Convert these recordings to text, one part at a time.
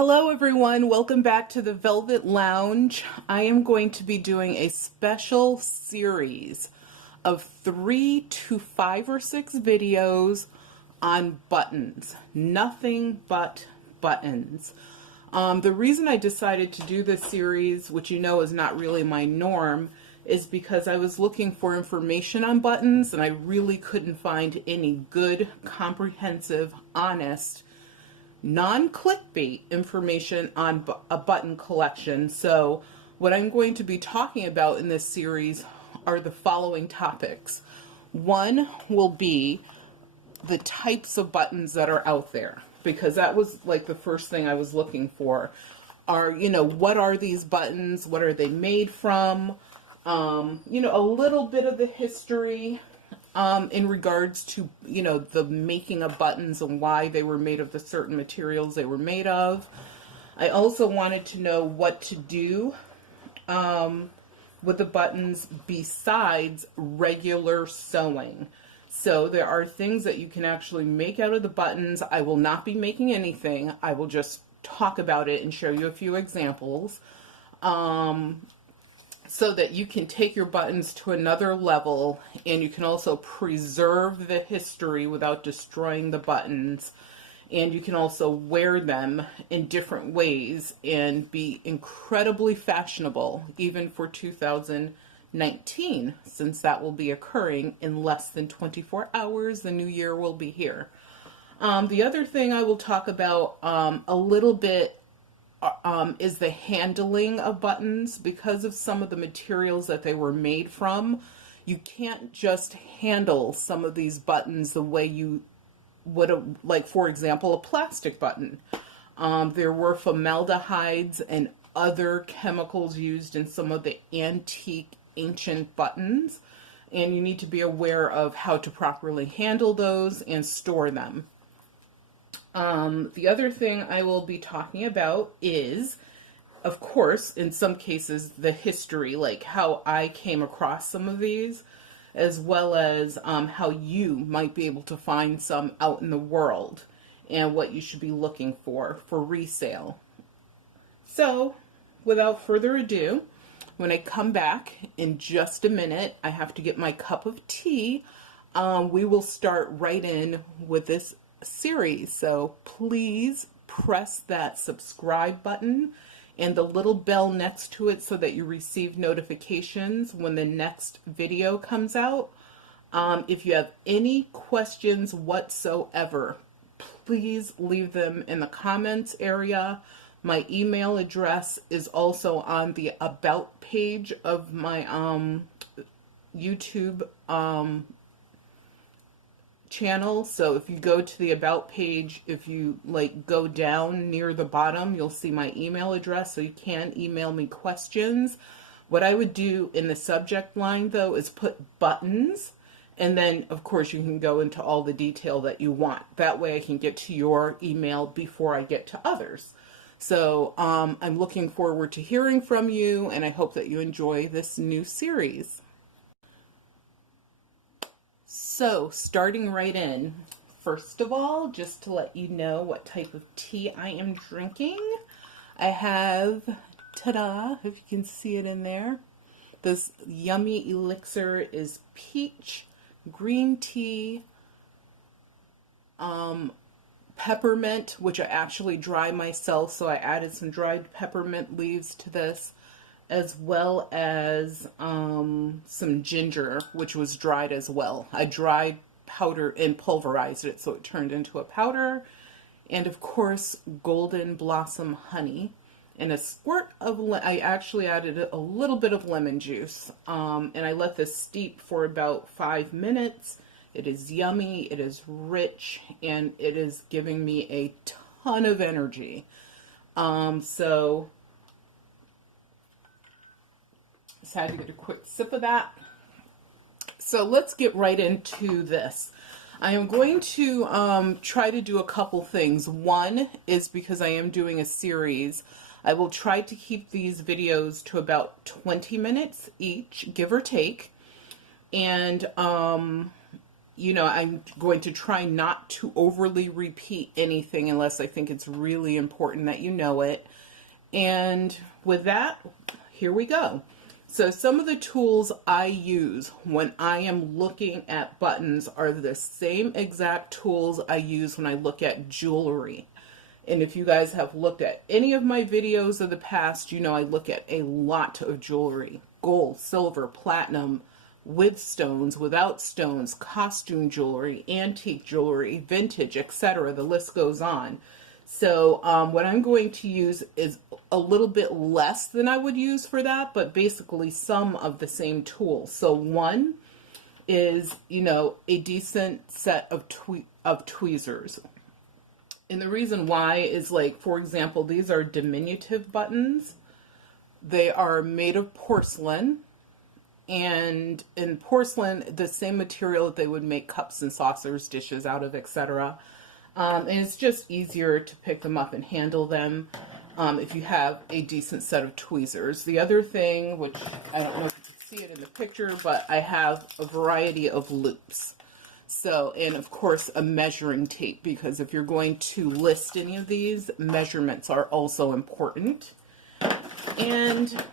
Hello everyone, welcome back to the Velvet Lounge. I am going to be doing a special series of 3 to 5 or 6 videos on buttons. Nothing but buttons. The reason I decided to do this series, which you know is not really my norm, is because I was looking for information on buttons and I really couldn't find any good, comprehensive, honest, non-clickbait information on a button collection. So what I'm going to be talking about in this series are the following topics. One will be the types of buttons that are out there, because that was like the first thing I was looking for. What are these buttons? What are they made from? A little bit of the history in regards to, the making of buttons and why they were made of the certain materials they were made of. I also wanted to know what to do with the buttons besides regular sewing. So there are things that you can actually make out of the buttons. I will not be making anything. I will just talk about it and show you a few examples. So that you can take your buttons to another level, and you can also preserve the history without destroying the buttons, and you can also wear them in different ways and be incredibly fashionable even for 2019, since that will be occurring in less than 24 hours. The new year will be here. The other thing I will talk about a little bit is the handling of buttons. Because of some of the materials that they were made from, you can't just handle some of these buttons the way you would, like for example, a plastic button. There were formaldehydes and other chemicals used in some of the antique ancient buttons, and you need to be aware of how to properly handle those and store them. The other thing I will be talking about is, of course, in some cases, the history, like how I came across some of these, as well as how you might be able to find some out in the world and what you should be looking for resale. So, without further ado, when I come back in just a minute, I have to get my cup of tea. We will start right in with this series. So please press that subscribe button and the little bell next to it so that you receive notifications when the next video comes out. If you have any questions whatsoever, please leave them in the comments area. My email address is also on the about page of my YouTube channel. So if you go to the about page, if you go down near the bottom, you'll see my email address, so you can email me questions. What I would do in the subject line though is put buttons, and then of course you can go into all the detail that you want. That way I can get to your email before I get to others. So I'm looking forward to hearing from you, and I hope that you enjoy this new series. So, starting right in, first of all, just to let you know what type of tea I am drinking, I have, ta-da, if you can see it in there, this yummy elixir is peach, green tea, peppermint, which I actually dry myself, so I added some dried peppermint leaves to this, as well as some ginger, which was dried as well. I dried powder and pulverized it so it turned into a powder. And of course, golden blossom honey. And a squirt of, I actually added a little bit of lemon juice. And I let this steep for about 5 minutes. It is yummy, it is rich, and it is giving me a ton of energy. So just had to get a quick sip of that. So let's get right into this. I am going to try to do a couple things. One is because I am doing a series. I will try to keep these videos to about 20 minutes each, give or take. And you know, I'm going to try not to overly repeat anything unless I think it's really important that you know it. And with that, here we go. So some of the tools I use when I am looking at buttons are the same exact tools I use when I look at jewelry. And if you guys have looked at any of my videos of the past, you know I look at a lot of jewelry. Gold, silver, platinum, with stones, without stones, costume jewelry, antique jewelry, vintage, etc. The list goes on. So what I'm going to use is a little bit less than I would use for that, but basically some of the same tools. So one is, you know, a decent set of tweezers. And the reason why is, like, for example, these are diminutive buttons. They are made of porcelain. And in porcelain, the same material that they would make cups and saucers, dishes out of, etc. And it's just easier to pick them up and handle them if you have a decent set of tweezers. The other thing, which I don't know if you can see it in the picture, but I have a variety of loops. So, and of course, a measuring tape, because if you're going to list any of these, measurements are also important. And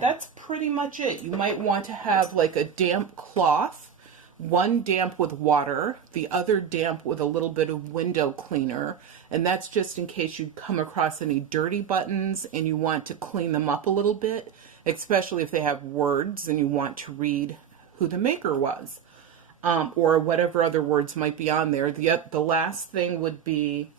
that's pretty much it. You might want to have like a damp cloth, one damp with water, the other damp with a little bit of window cleaner. And that's just in case you come across any dirty buttons and you want to clean them up a little bit, especially if they have words and you want to read who the maker was. Or whatever other words might be on there. The last thing would be,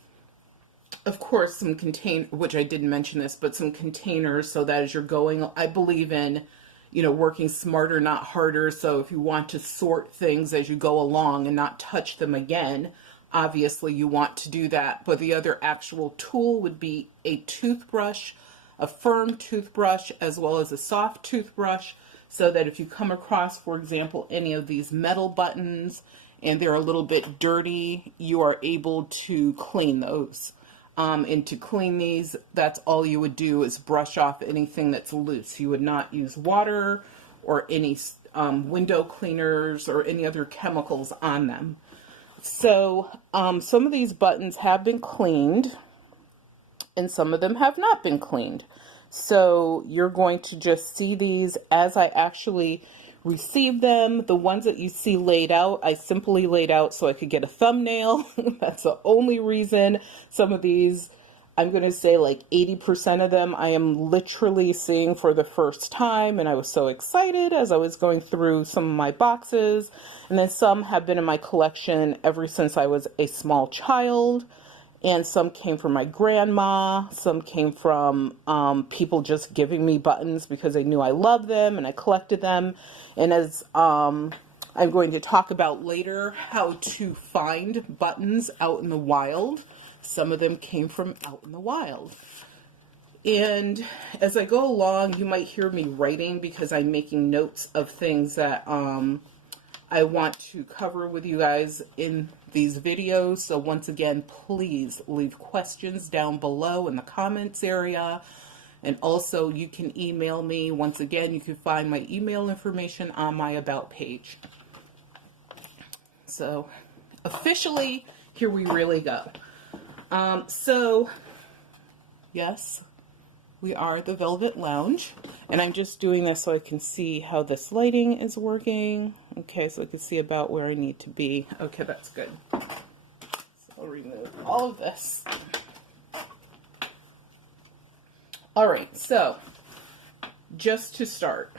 of course, some which I didn't mention this, but some containers, so that as you're going, I believe in, you know, working smarter, not harder. So if you want to sort things as you go along and not touch them again, obviously you want to do that. But the other actual tool would be a toothbrush, a firm toothbrush, as well as a soft toothbrush, so that if you come across, for example, any of these metal buttons and they're a little bit dirty, you are able to clean those. And to clean these, that's all you would do is brush off anything that's loose. You would not use water or any window cleaners or any other chemicals on them. So some of these buttons have been cleaned and some of them have not been cleaned. So you're going to just see these as I actually receive them. The ones that you see laid out, I simply laid out so I could get a thumbnail. That's the only reason. Some of these, I'm going to say like 80% of them, I am literally seeing for the first time. And I was so excited as I was going through some of my boxes. And then some have been in my collection ever since I was a small child. And some came from my grandma, some came from people just giving me buttons because they knew I loved them and I collected them. And as I'm going to talk about later, how to find buttons out in the wild, some of them came from out in the wild. And as I go along, you might hear me writing because I'm making notes of things that I want to cover with you guys in these videos. So once again, please leave questions down below in the comments area. And also you can email me. Once again, you can find my email information on my About page. So officially, here we really go. So yes, we are at the Velvet Lounge, and I'm just doing this so I can see how this lighting is working. Okay, so I can see about where I need to be. Okay, that's good. So I'll remove all of this. All right, so just to start,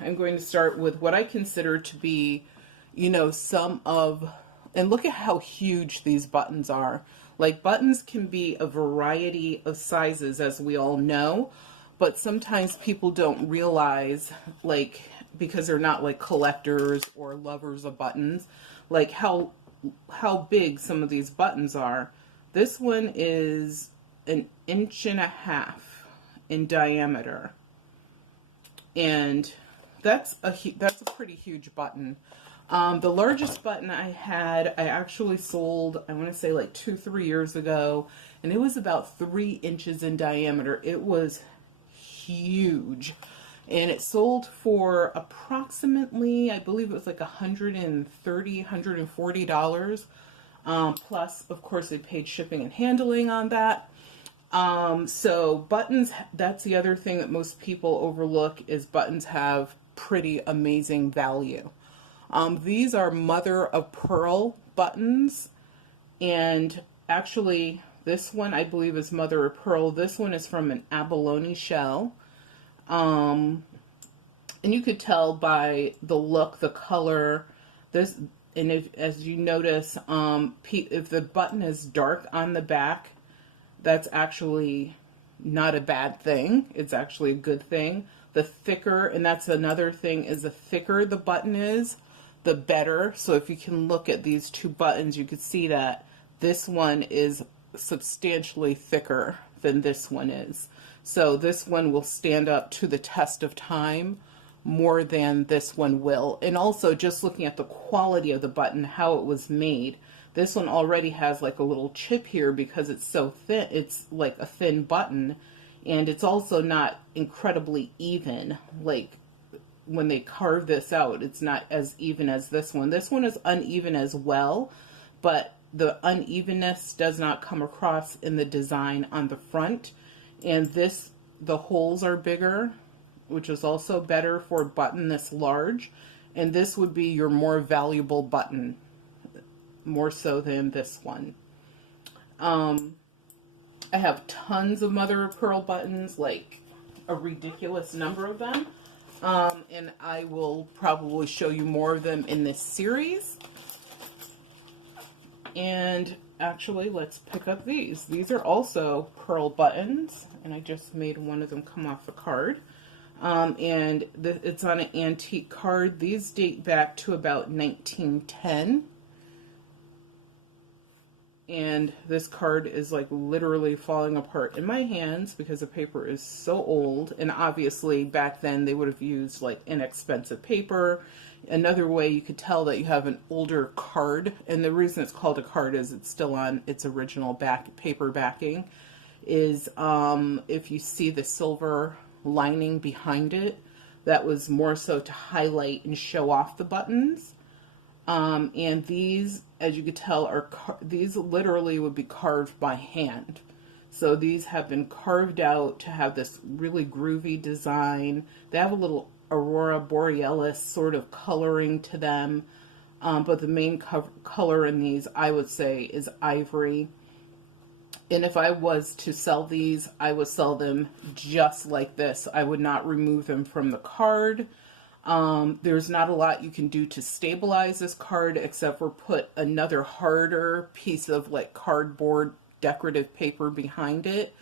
I'm going to start with what I consider to be, you know, some of, and look at how huge these buttons are. Like, buttons can be a variety of sizes, as we all know, but sometimes people don't realize, like, because they're not like collectors or lovers of buttons, like how big some of these buttons are. This one is 1.5 inches in diameter, and that's a pretty huge button. The largest button I had, I actually sold, I want to say like 2-3 years ago, and it was about 3 inches in diameter. It was huge. And it sold for approximately, I believe it was like $130, $140. Plus, of course, they paid shipping and handling on that. So buttons, that's the other thing that most people overlook, is buttons have pretty amazing value. These are mother of pearl buttons, and actually this one I believe is mother of pearl. This one is from an abalone shell. And you could tell by the look, the color, this, and if, as you notice, if the button is dark on the back, that's actually not a bad thing. It's actually a good thing. The thicker, and that's another thing, is the thicker the button is, the better. So if you can look at these two buttons, you could see that this one is substantially thicker than this one is. So this one will stand up to the test of time more than this one will. And also just looking at the quality of the button, how it was made. This one already has like a little chip here because it's so thin. It's like a thin button, and it's also not incredibly even. Like when they carve this out, it's not as even as this one. This one is uneven as well, but the unevenness does not come across in the design on the front. And this, the holes are bigger, which is also better for a button this large. And this would be your more valuable button, more so than this one. I have tons of mother of pearl buttons, like a ridiculous number of them. And I will probably show you more of them in this series. And actually, let's pick up these. These are also pearl buttons, and I just made one of them come off the card. And it's on an antique card. These date back to about 1910. And this card is like literally falling apart in my hands because the paper is so old. And obviously back then they would have used like inexpensive paper. Another way you could tell that you have an older card, and the reason it's called a card is it's still on its original paper backing, is if you see the silver lining behind it, that was more so to highlight and show off the buttons. And these, as you could tell, are these literally would be carved by hand. So these have been carved out to have this really groovy design. They have a little aurora borealis sort of coloring to them, but the main color in these, I would say, is ivory. And if I was to sell these, I would sell them just like this. I would not remove them from the card. There's not a lot you can do to stabilize this card except for put another harder piece of like cardboard decorative paper behind it.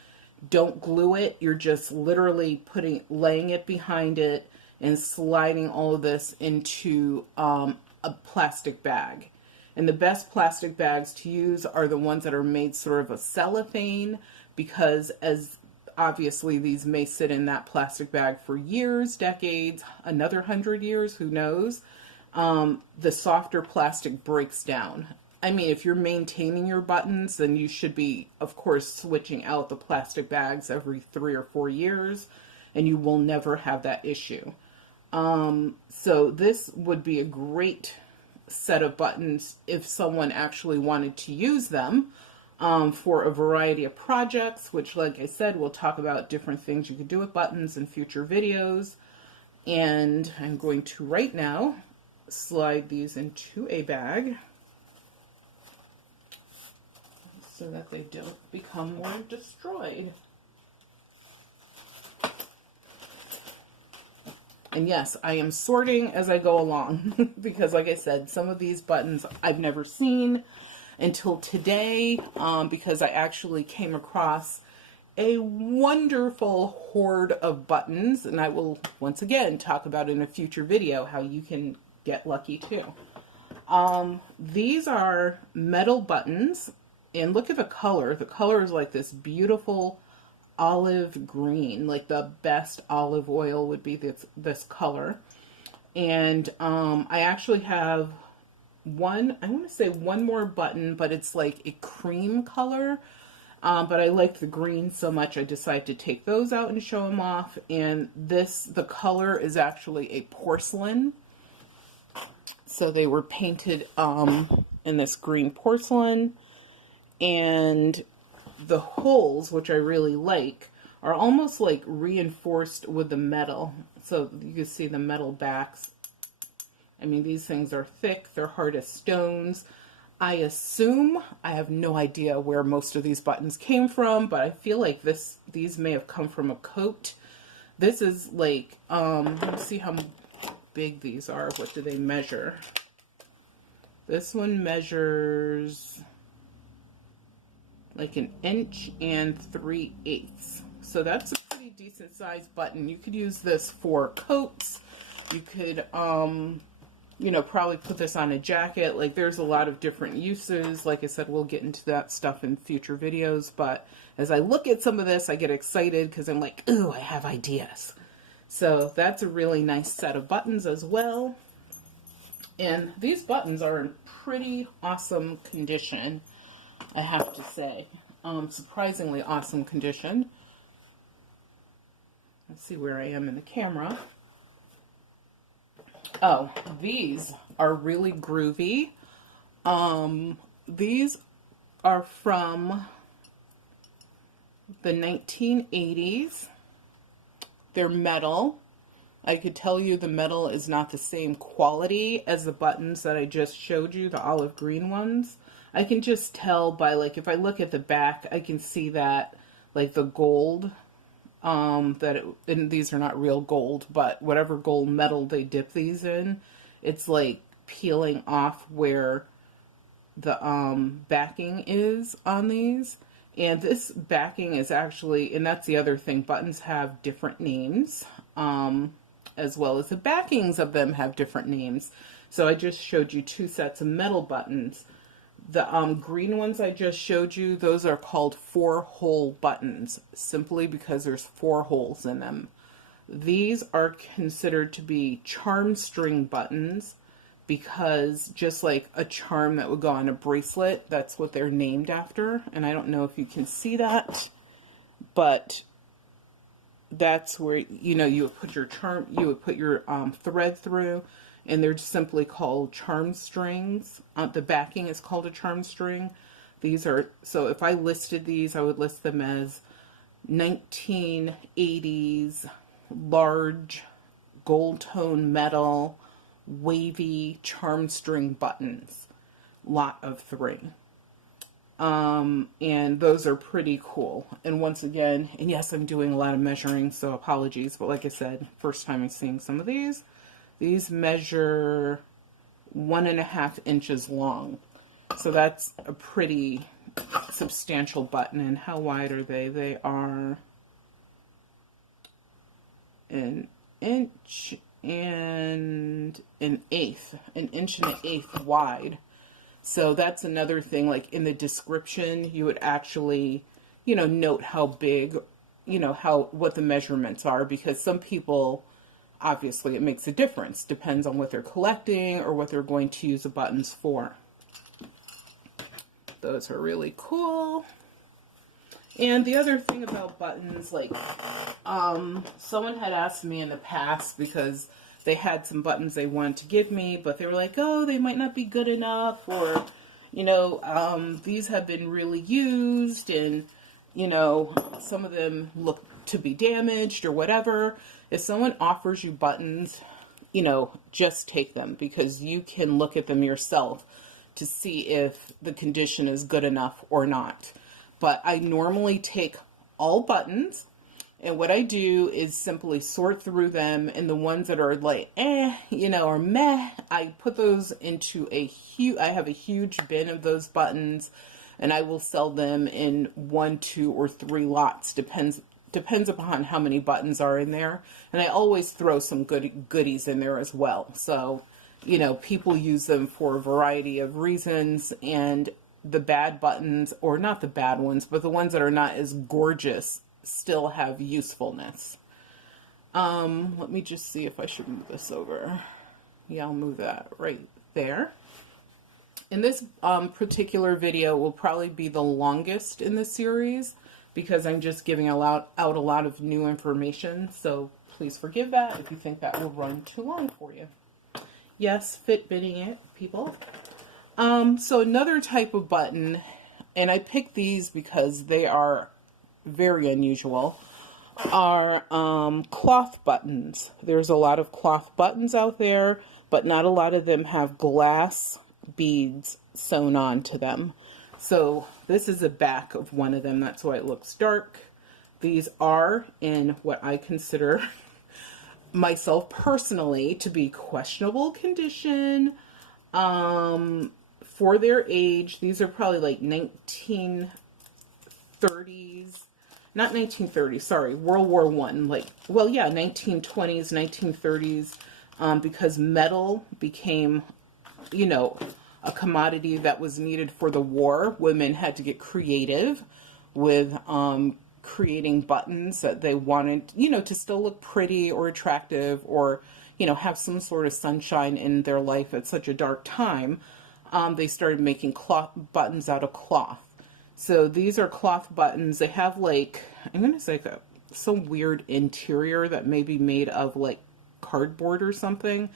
Don't glue it. You're just literally laying it behind it and sliding all of this into a plastic bag. And the best plastic bags to use are the ones that are made sort of a cellophane, because as obviously these may sit in that plastic bag for years, decades, another 100 years, who knows. The softer plastic breaks down. I mean, if you're maintaining your buttons, then you should be, of course, switching out the plastic bags every 3 or 4 years, and you will never have that issue. So this would be a great set of buttons if someone actually wanted to use them for a variety of projects, which, like I said, we'll talk about different things you could do with buttons in future videos. And I'm going to right now slide these into a bag so that they don't become more destroyed. And yes, I am sorting as I go along because, like I said, some of these buttons I've never seen until today, because I actually came across a wonderful hoard of buttons, and I will once again talk about in a future video how you can get lucky too. These are metal buttons, and look at the color. The color is like this beautiful olive green, like the best olive oil would be this color. And I actually have I want to say one more button, but it's like a cream color. But I like the green so much I decided to take those out and show them off. And the color is actually a porcelain. So they were painted in this green porcelain. And the holes, which I really like, are almost like reinforced with the metal. So you can see the metal backs. I mean, these things are thick. They're hard as stones. I assume, I have no idea where most of these buttons came from, but I feel like these may have come from a coat. This is like, let's see how big these are. What do they measure? This one measures like 1 inch and 3/8. So that's a pretty decent sized button. You could use this for coats. You could, you know, probably put this on a jacket. Like, there's a lot of different uses. Like I said, we'll get into that stuff in future videos. But as I look at some of this, I get excited because I'm like, ooh, I have ideas. So that's a really nice set of buttons as well. And these buttons are in pretty awesome condition, I have to say. Surprisingly awesome condition. Let's see where I am in the camera. Oh, these are really groovy. These are from the 1980s. They're metal. I could tell you the metal is not the same quality as the buttons that I just showed you, the olive green ones. I can just tell by, like, if I look at the back, I can see that, like, the gold, and these are not real gold, but whatever gold metal they dip these in, it's like peeling off where the backing is on these. And this backing is actually, and that's the other thing, buttons have different names, as well as the backings of them have different names. So I just showed you 2 sets of metal buttons. The green ones I just showed you, those are called 4-hole buttons, simply because there's 4 holes in them. These are considered to be charmstring buttons because just like a charm that would go on a bracelet, that's what they're named after. And I don't know if you can see that, but that's where, you know, you would put your thread through. And they're simply called charm strings. The backing is called a charm string. These are, so if I listed these, I would list them as 1980s large gold tone metal wavy charm string buttons. Lot of 3. And those are pretty cool. And once again, and yes, I'm doing a lot of measuring, so apologies. But like I said, first time I'm seeing some of these. These measure 1.5 inches long. So that's a pretty substantial button. And how wide are they? They are 1 inch and 1/8. 1 inch and 1/8 wide. So that's another thing, like in the description, you would actually, you know, note how big, you know, what the measurements are, because some people, obviously, it makes a difference. Depends on what they're collecting or what they're going to use the buttons for. Those are really cool. And the other thing about buttons, like, someone had asked me in the past because they had some buttons they wanted to give me, but they were like, oh, they might not be good enough, or, you know, these have been really used, and, you know, some of them look to be damaged or whatever. If someone offers you buttons, you know, just take them, because you can look at them yourself to see if the condition is good enough or not. But I normally take all buttons, and what I do is simply sort through them, and the ones that are like, you know, or meh, I put those into I have a huge bin of those buttons, and I will sell them in 1, 2, or 3 lots, depends upon how many buttons are in there. And I always throw some goodies in there as well. So, you know, people use them for a variety of reasons, and the bad buttons, or not the bad ones, but the ones that are not as gorgeous, still have usefulness. Let me just see if I should move this over. Yeah, I'll move that right there. And this particular video will probably be the longest in the series because I'm just giving out a lot of new information. So please forgive that if you think that will run too long for you. Yes, Fitbitting it, people. So another type of button, and I picked these because they are very unusual, are cloth buttons. There's a lot of cloth buttons out there, but not a lot of them have glass beads sewn on to them. So this is the back of one of them. That's why it looks dark. These are in what I consider myself personally to be questionable condition. For their age, these are probably like 1930s, not 1930s, sorry, World War One, like, well, yeah, 1920s, 1930s, because metal became, you know, a commodity that was needed for the war. Women had to get creative with creating buttons that they wanted, you know, to still look pretty or attractive, or, you know, have some sort of sunshine in their life at such a dark time. They started making cloth buttons out of cloth. So these are cloth buttons. They have like, I'm going to say some weird interior that may be made of like cardboard or something,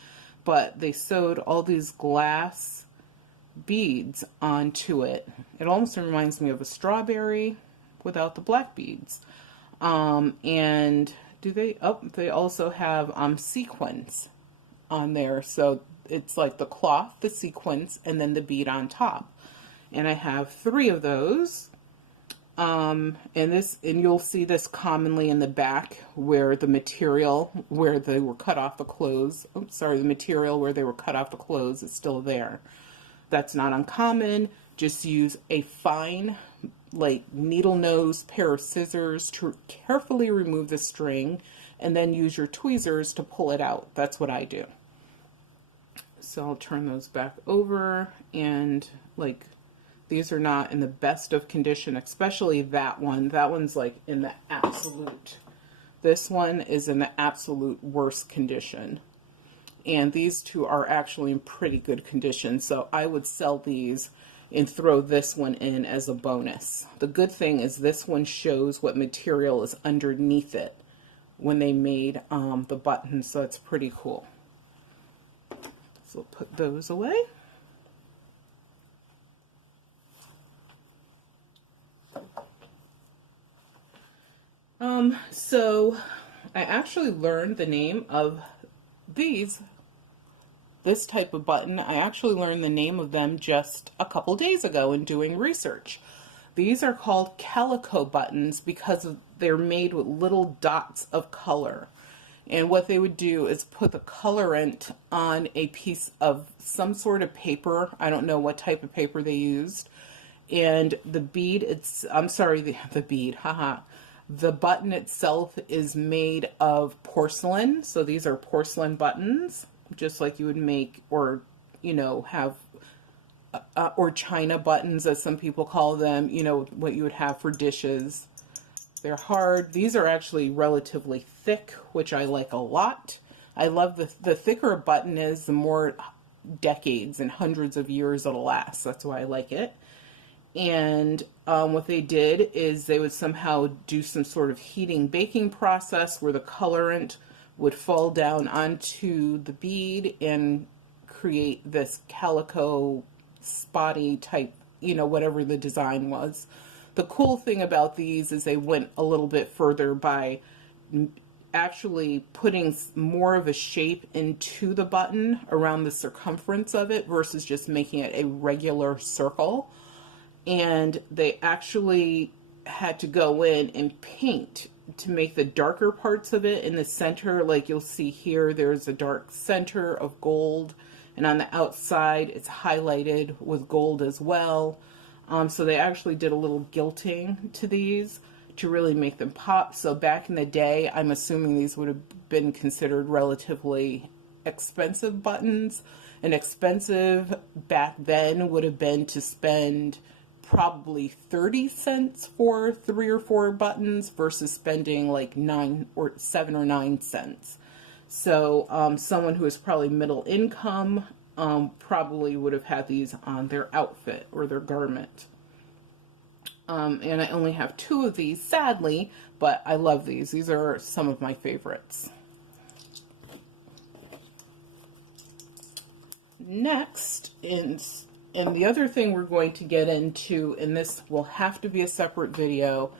but they sewed all these glass beads onto it. It almost reminds me of a strawberry without the black beads. And do they, oh, they also have sequins on there. So it's like the cloth, the sequins, and then the bead on top. And I have 3 of those. And you'll see this commonly in the back where the material where they were cut off the clothes, oops, sorry, the material where they were cut off the clothes is still there. That's not uncommon. Just use a fine, like, needle nose pair of scissors to carefully remove the string, and then use your tweezers to pull it out. That's what I do. So I'll turn those back over, and like, these are not in the best of condition, especially that one. That one's like in the absolute, this one is in the absolute worst condition. And these 2 are actually in pretty good condition. So I would sell these and throw this one in as a bonus. The good thing is this one shows what material is underneath it when they made the button. So it's pretty cool. So put those away. So I actually learned the name of this type of button. I actually learned the name of them just a couple days ago in doing research. These are called Calico buttons because they're made with little dots of color. And what they would do is put the colorant on a piece of some sort of paper. I don't know what type of paper they used. And the bead, I'm sorry, the bead, haha. The button itself is made of porcelain. So these are porcelain buttons, just like you would make, or, you know, have, or china buttons, as some people call them, you know, what you would have for dishes. They're hard. These are actually relatively thick, which I like a lot. I love the thicker a button is, the more decades and hundreds of years it'll last. That's why I like it. And what they did is they would somehow do some sort of heating baking process where the colorant would fall down onto the bead and create this calico spotty type, you know, whatever the design was. The cool thing about these is they went a little bit further by actually putting more of a shape into the button around the circumference of it versus just making it a regular circle. And they actually had to go in and paint to make the darker parts of it in the center. Like you'll see here, there's a dark center of gold, and on the outside it's highlighted with gold as well. So they actually did a little gilting to these to really make them pop. So back in the day, I'm assuming these would have been considered relatively expensive buttons. And expensive back then would have been to spend probably 30 cents for 3 or 4 buttons versus spending like 9 or 7 or 9 cents. So someone who is probably middle income probably would have had these on their outfit or their garment. And I only have 2 of these, sadly, but I love these. These are some of my favorites. Next, and the other thing we're going to get into, and this will have to be a separate video,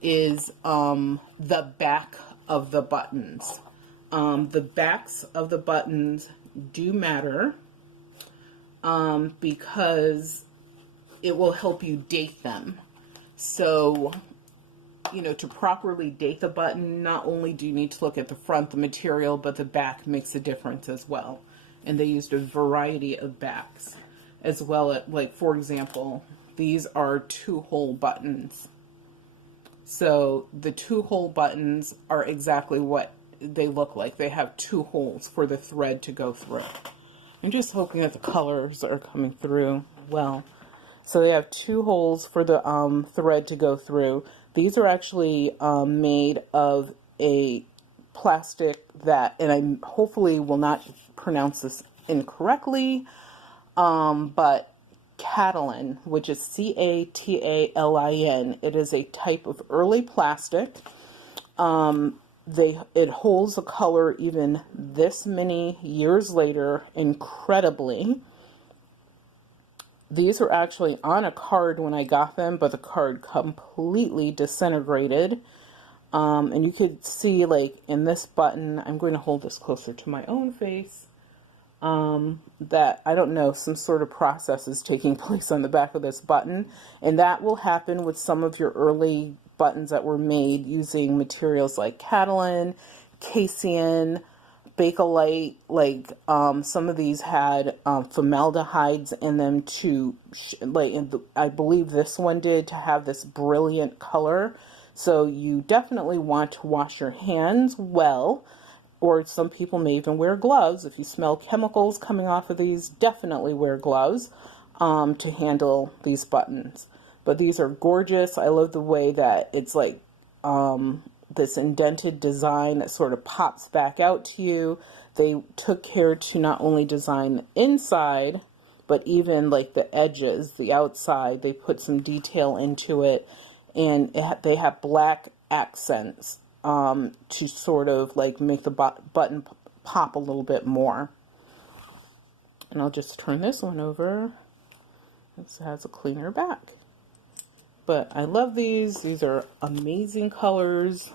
is the back of the buttons. The backs of the buttons do matter because it will help you date them. So, you know, to properly date the button, not only do you need to look at the front, the material, but the back makes a difference as well. And they used a variety of backs as well. Like, for example, these are 2-hole buttons. So the 2-hole buttons are exactly what they look like. They have 2 holes for the thread to go through. I'm just hoping that the colors are coming through well. So they have 2 holes for the thread to go through. These are actually made of a plastic that, and I hopefully will not pronounce this incorrectly, but Catalin, which is Catalin. It is a type of early plastic. It holds a color even this many years later, incredibly. These are actually on a card when I got them, but the card completely disintegrated. And you could see, like, in this button, I'm going to hold this closer to my own face, that, I don't know, some sort of process is taking place on the back of this button. And that will happen with some of your early buttons that were made using materials like Catalin, Casein, Bakelite. Like, some of these had formaldehydes in them to, I believe this one did, to have this brilliant color. So you definitely want to wash your hands well, or some people may even wear gloves. If you smell chemicals coming off of these, definitely wear gloves to handle these buttons. But these are gorgeous. I love the way that it's like this indented design that sort of pops back out to you. They took care to not only design the inside, but even like the edges, the outside. They put some detail into it. And they have black accents to sort of like make the button pop a little bit more. And I'll just turn this one over. This has a cleaner back. But I love these. These are amazing colors.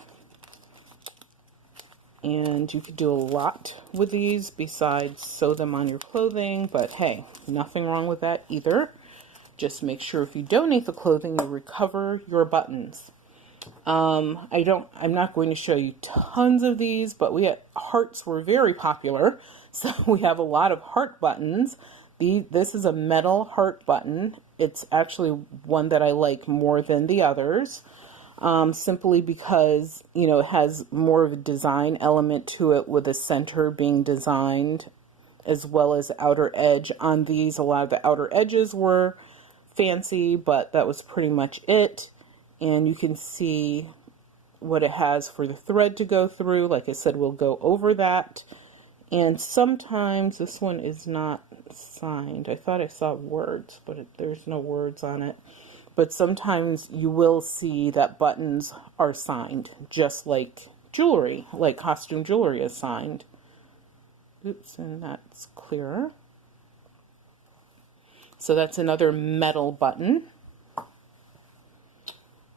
And you could do a lot with these besides sew them on your clothing. But hey, nothing wrong with that either. Just make sure if you donate the clothing, you recover your buttons. I'm not going to show you tons of these, but hearts were very popular. So we have a lot of heart buttons. This is a metal heart button. It's actually one that I like more than the others, simply because, you know, it has more of a design element to it, with the center being designed as well as outer edge. On these, a lot of the outer edges were fancy, but that was pretty much it. And you can see what it has for the thread to go through. Like I said, we'll go over that. And sometimes this one is not signed. I thought I saw words, but there's no words on it. But sometimes you will see that buttons are signed, just like jewelry, like costume jewelry is signed. Oops, and that's clearer. So that's another metal button.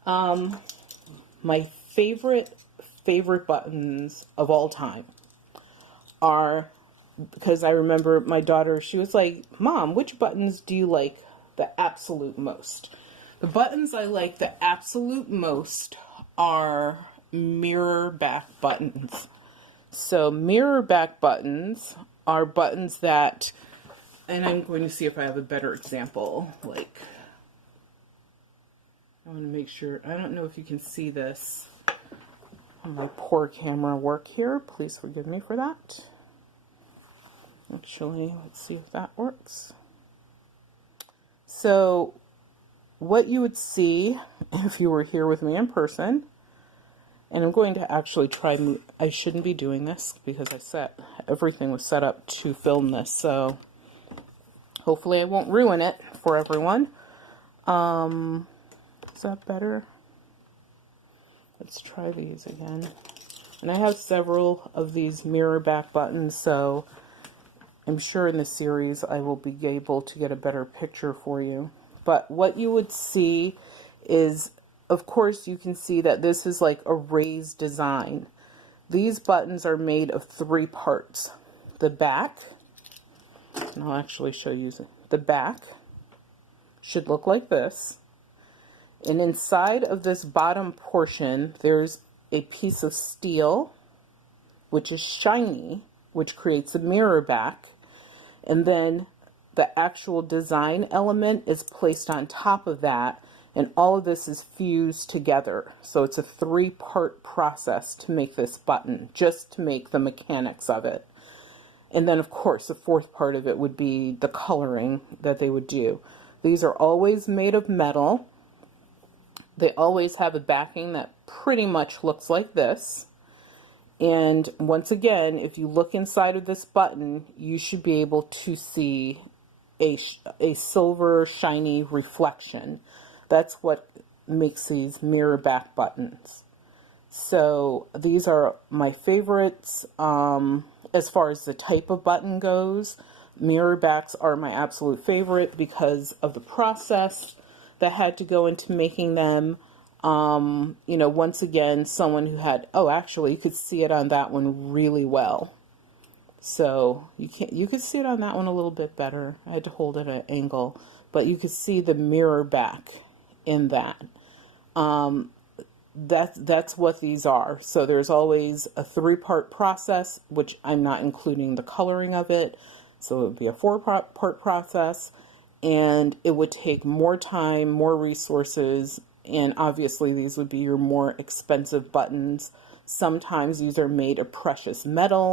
My favorite buttons of all time are, because I remember my daughter, she was like, Mom, which buttons do you like the absolute most? The buttons I like the absolute most are mirror back buttons. So mirror back buttons are buttons that, and I'm going to see if I have a better example. Like, I want to make sure, I don't know if you can see this on my poor camera work here. Please forgive me for that. Actually, let's see if that works. So what you would see if you were here with me in person, and I'm going to actually try, I shouldn't be doing this because everything was set up to film this, so Hopefully I won't ruin it for everyone. Is that better? Let's try these again. And I have several of these mirror back buttons, so I'm sure in the series I will be able to get a better picture for you. But what you would see is, of course, you can see that this is like a raised design. These buttons are made of 3 parts. The back, and I'll actually show you, the back should look like this. And inside of this bottom portion, there's a piece of steel, which is shiny, which creates a mirror back. And then the actual design element is placed on top of that. And all of this is fused together. So it's a 3-part process to make this button, just to make the mechanics of it. And then, of course, the 4th part of it would be the coloring that they would do. These are always made of metal. They always have a backing that pretty much looks like this. And once again, if you look inside of this button, you should be able to see a silver shiny reflection. That's what makes these mirror back buttons. So these are my favorites. As far as the type of button goes, mirror backs are my absolute favorite because of the process that had to go into making them. You know, once again, someone who had, oh, actually, you could see it on that one really well. So you could see it on that one a little bit better. I had to hold it at an angle, but you could see the mirror back in that. That's what these are. So there's always a 3-part process, which I'm not including the coloring of it. So it would be a 4-part process, and it would take more time, more resources, and obviously these would be your more expensive buttons. Sometimes these are made of precious metal.